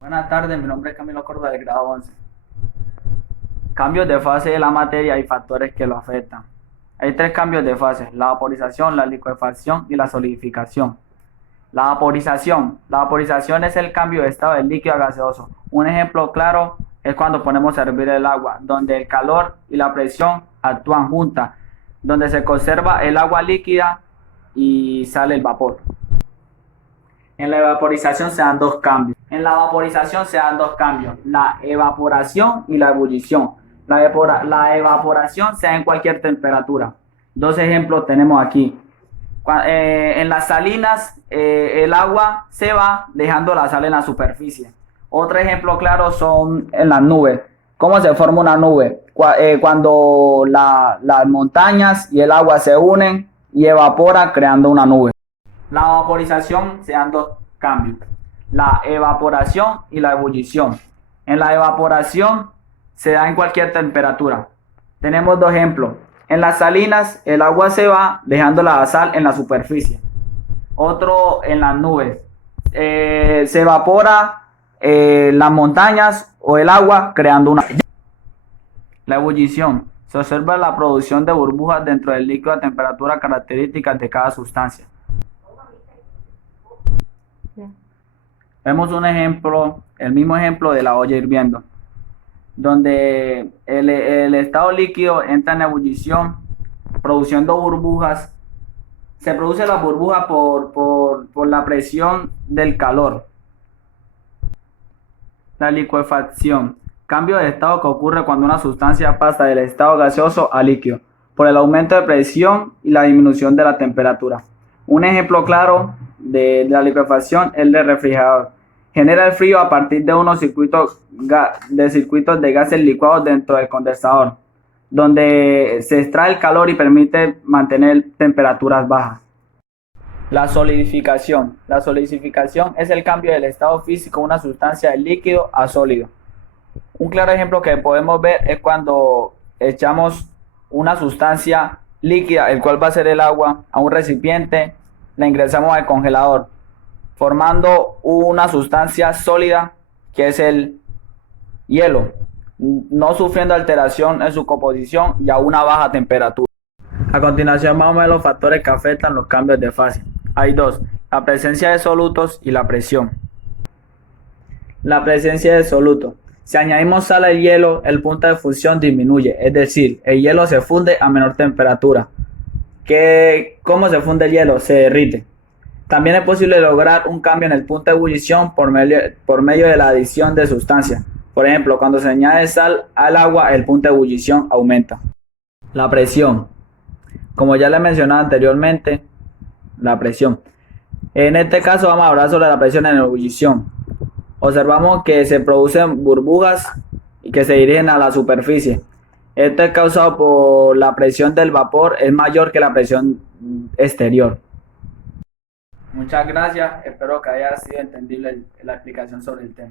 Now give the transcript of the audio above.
Buenas tardes, mi nombre es Camilo Córdoba del grado 11. Cambios de fase de la materia y factores que lo afectan. Hay tres cambios de fase: la vaporización, la licuefacción y la solidificación. La vaporización es el cambio de estado del líquido a gaseoso. Un ejemplo claro es cuando ponemos a hervir el agua, donde el calor y la presión actúan juntas, donde se conserva el agua líquida y sale el vapor. En la evaporización se dan dos cambios. La evaporación y la ebullición. La evaporación se da en cualquier temperatura. Dos ejemplos tenemos aquí. En las salinas, el agua se va dejando la sal en la superficie. Otro ejemplo claro son en las nubes. ¿Cómo se forma una nube? Cuando las montañas y el agua se unen y evaporan creando una nube. La vaporización se dan dos cambios: la evaporación y la ebullición. En la evaporación se da en cualquier temperatura. Tenemos dos ejemplos. En las salinas el agua se va dejando la sal en la superficie. Otro en las nubes. Se evapora las montañas o el agua creando una. La ebullición. Se observa la producción de burbujas dentro del líquido a temperatura características de cada sustancia. Vemos un ejemplo, el mismo ejemplo de la olla hirviendo, donde el estado líquido entra en ebullición, produciendo burbujas. Se produce la burbuja por la presión del calor. La licuefacción. Cambio de estado que ocurre cuando una sustancia pasa del estado gaseoso a líquido, por el aumento de presión y la disminución de la temperatura. Un ejemplo claro de la licuefacción es el del refrigerador. Genera el frío a partir de unos circuitos de gases licuados dentro del condensador, donde se extrae el calor y permite mantener temperaturas bajas. La solidificación. La solidificación es el cambio del estado físico de una sustancia de líquido a sólido. Un claro ejemplo que podemos ver es cuando echamos una sustancia líquida, el cual va a ser el agua, a un recipiente, la ingresamos al congelador, formando una sustancia sólida que es el hielo, no sufriendo alteración en su composición y a una baja temperatura. A continuación vamos a ver los factores que afectan los cambios de fase. Hay dos: la presencia de solutos y la presión. La presencia de solutos. Si añadimos sal al hielo, el punto de fusión disminuye, es decir, el hielo se funde a menor temperatura. ¿Cómo se funde el hielo? Se derrite. También es posible lograr un cambio en el punto de ebullición por medio de la adición de sustancias. Por ejemplo, cuando se añade sal al agua, el punto de ebullición aumenta. La presión. Como ya le mencionaba anteriormente, la presión. En este caso vamos a hablar sobre la presión en ebullición. Observamos que se producen burbujas y que se dirigen a la superficie. Esto es causado por la presión del vapor, es mayor que la presión exterior. Muchas gracias, espero que haya sido entendible la explicación sobre el tema.